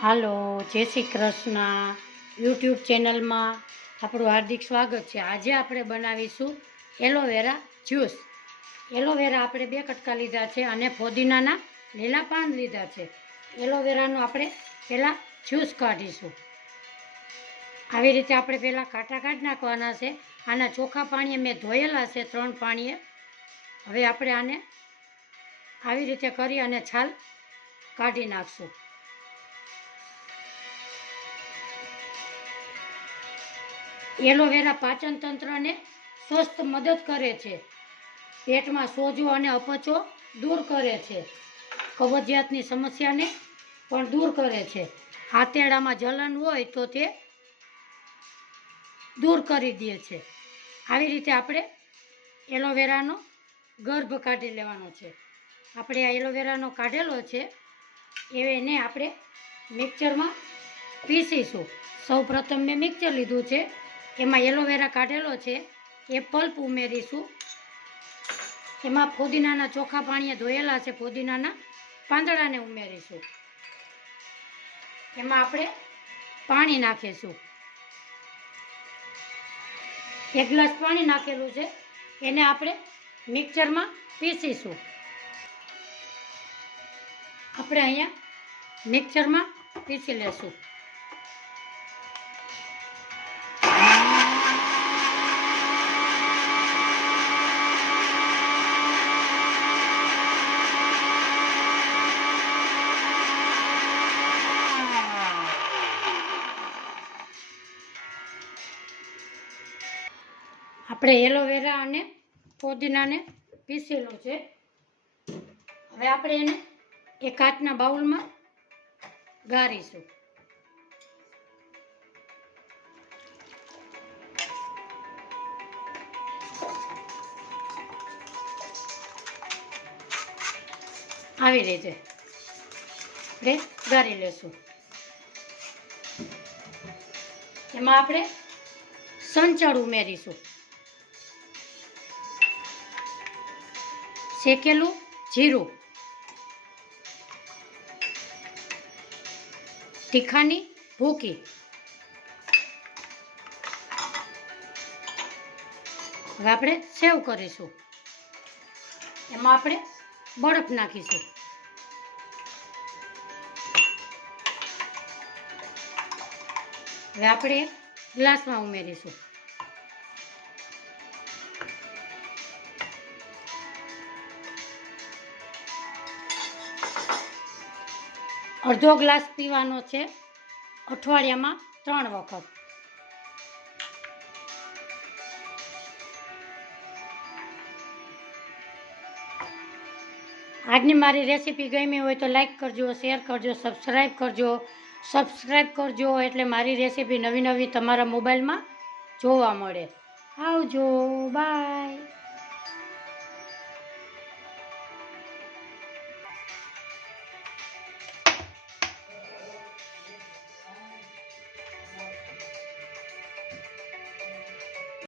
હાલો, જય શ્રી કૃષ્ણ. યુટ્યુબ ચેનલમાં આપણું હાર્દિક સ્વાગત છે. આજે આપણે બનાવીશું એલોવેરા જ્યુસ. એલોવેરા આપણે 2 કટકા લીધા છે અને ફોદીનાના લીલા પાન લીધા છે. એલોવેરાનું આપણે પહેલાં જ્યુસ કાઢીશું. આવી રીતે આપણે પહેલાં કાંટા કાઢી નાખવાના છે. આના ચોખ્ખા પાણીએ મેં ધોયેલા છે 3 પાણીએ. હવે આપણે આને આવી રીતે કરી અને છાલ કાઢી નાખશું. એલોવેરા પાચન તંત્રને સ્વસ્થ મદદ કરે છે. પેટમાં સોજો અને અપચો દૂર કરે છે. કબજિયાતની સમસ્યાને પણ દૂર કરે છે. આંતરડામાં જલન હોય તો તે દૂર કરી દે છે. આવી રીતે આપણે એલોવેરાનો ગર્ભ કાઢી લેવાનો છે. આપણે આ એલોવેરાનો કાઢેલો છે એને આપણે મિક્સરમાં પીસીશું. સૌ પ્રથમ મેં મિક્સર લીધું છે, એમાં એલોવેરા કાઢેલો છે એ પલ્પ ઉમેરીશું. એમાં ફોદીનાના ચોખ્ખા પાણીએ ધોયેલા છે ફોદીનાના પાંદડાને ઉમેરીશું. એમાં આપણે પાણી નાખીશું. 1 ગ્લાસ પાણી નાખેલું છે, એને આપણે મિક્સરમાં પીસીશું. આપણે અહીંયા મિક્સરમાં પીસી લેશું. આપણે એલોવેરા અને ફોદીનાને પીસેલું છે. હવે આપણે એને એક કાચના બાઉલમાં ગાળીશું. આવી રીતે આપણે ગાળી લેશું. એમાં આપણે સંચળ ઉમેરીશું, શેકેલું જીરું, તીખાની ભૂકી, હવે આપણે સેવ કરીશું. એમાં આપણે બરફ નાખીશું. હવે આપણે ગ્લાસમાં ઉમેરીશું. અડધો ગ્લાસ પીવાનો છે અઠવાડિયામાં 3 વખત. આજની મારી રેસીપી ગમી હોય તો લાઈક કરજો, શેર કરજો, સબસ્ક્રાઈબ કરજો એટલે મારી રેસીપી નવી તમારા મોબાઈલમાં જોવા મળે. આવજો, બાય.